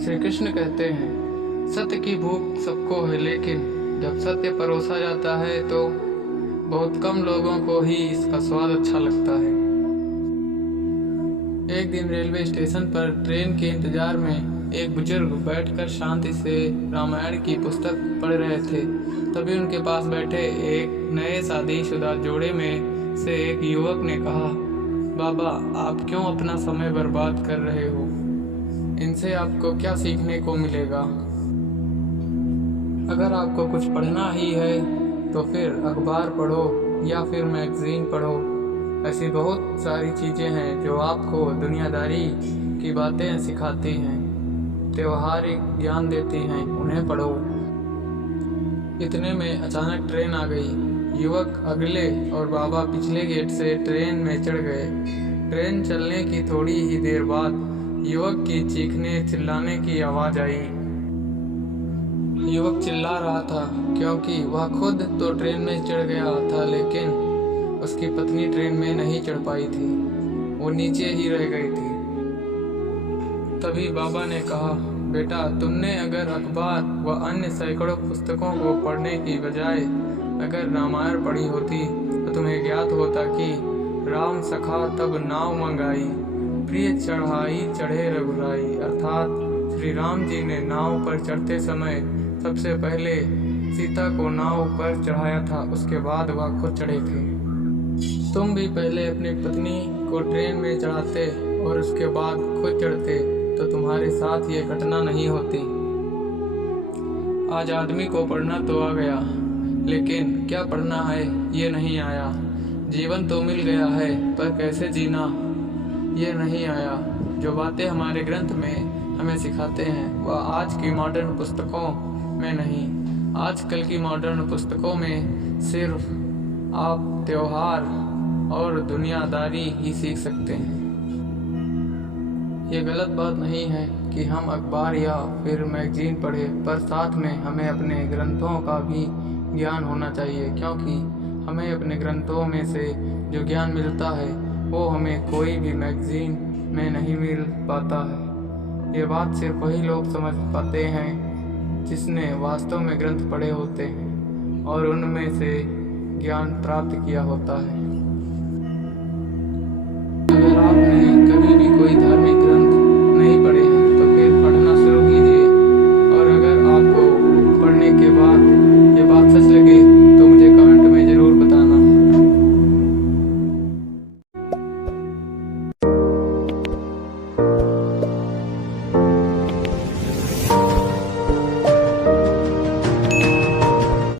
श्री कृष्ण कहते हैं, सत्य की भूख सबको है, लेकिन जब सत्य परोसा जाता है तो बहुत कम लोगों को ही इसका स्वाद अच्छा लगता है। एक दिन रेलवे स्टेशन पर ट्रेन के इंतजार में एक बुजुर्ग बैठकर शांति से रामायण की पुस्तक पढ़ रहे थे। तभी उनके पास बैठे एक नए शादीशुदा जोड़े में से एक युवक ने कहा, बाबा, आप क्यों अपना समय बर्बाद कर रहे हो? इनसे आपको क्या सीखने को मिलेगा? अगर आपको कुछ पढ़ना ही है तो फिर अखबार पढ़ो या फिर मैगजीन पढ़ो। ऐसी बहुत सारी चीज़ें हैं जो आपको दुनियादारी की बातें सिखाती हैं, व्यवहारिक ज्ञान देती हैं, उन्हें पढ़ो। इतने में अचानक ट्रेन आ गई। युवक अगले और बाबा पिछले गेट से ट्रेन में चढ़ गए। ट्रेन चलने की थोड़ी ही देर बाद युवक की चीखने चिल्लाने की आवाज़ आई। युवक चिल्ला रहा था क्योंकि वह खुद तो ट्रेन में चढ़ गया था, लेकिन उसकी पत्नी ट्रेन में नहीं चढ़ पाई थी, वो नीचे ही रह गई थी। तभी बाबा ने कहा, बेटा, तुमने अगर अखबार व अन्य सैकड़ों पुस्तकों को पढ़ने की बजाय अगर रामायण पढ़ी होती तो तुम्हें ज्ञात होता कि राम सखा तब नाव मंगाई, प्रिय चढ़ाई चढ़े रघुराई। अर्थात श्री राम जी ने नाव पर चढ़ते समय सबसे पहले सीता को नाव पर चढ़ाया था, उसके बाद वह खुद चढ़े थे। तुम भी पहले अपनी पत्नी को ट्रेन में चढ़ाते और उसके बाद खुद चढ़ते तो तुम्हारे साथ ये घटना नहीं होती। आज आदमी को पढ़ना तो आ गया, लेकिन क्या पढ़ना है ये नहीं आया। जीवन तो मिल गया है, पर कैसे जीना ये नहीं आया। जो बातें हमारे ग्रंथ में हमें सिखाते हैं वह आज की मॉडर्न पुस्तकों में नहीं। आजकल की मॉडर्न पुस्तकों में सिर्फ आप त्योहार और दुनियादारी ही सीख सकते हैं। ये गलत बात नहीं है कि हम अखबार या फिर मैगजीन पढ़ें, पर साथ में हमें अपने ग्रंथों का भी ज्ञान होना चाहिए, क्योंकि हमें अपने ग्रंथों में से जो ज्ञान मिलता है वो हमें कोई भी मैगजीन में नहीं मिल पाता है। ये बात सिर्फ वही लोग समझ पाते हैं जिसने वास्तव में ग्रंथ पढ़े होते हैं और उनमें से ज्ञान प्राप्त किया होता है।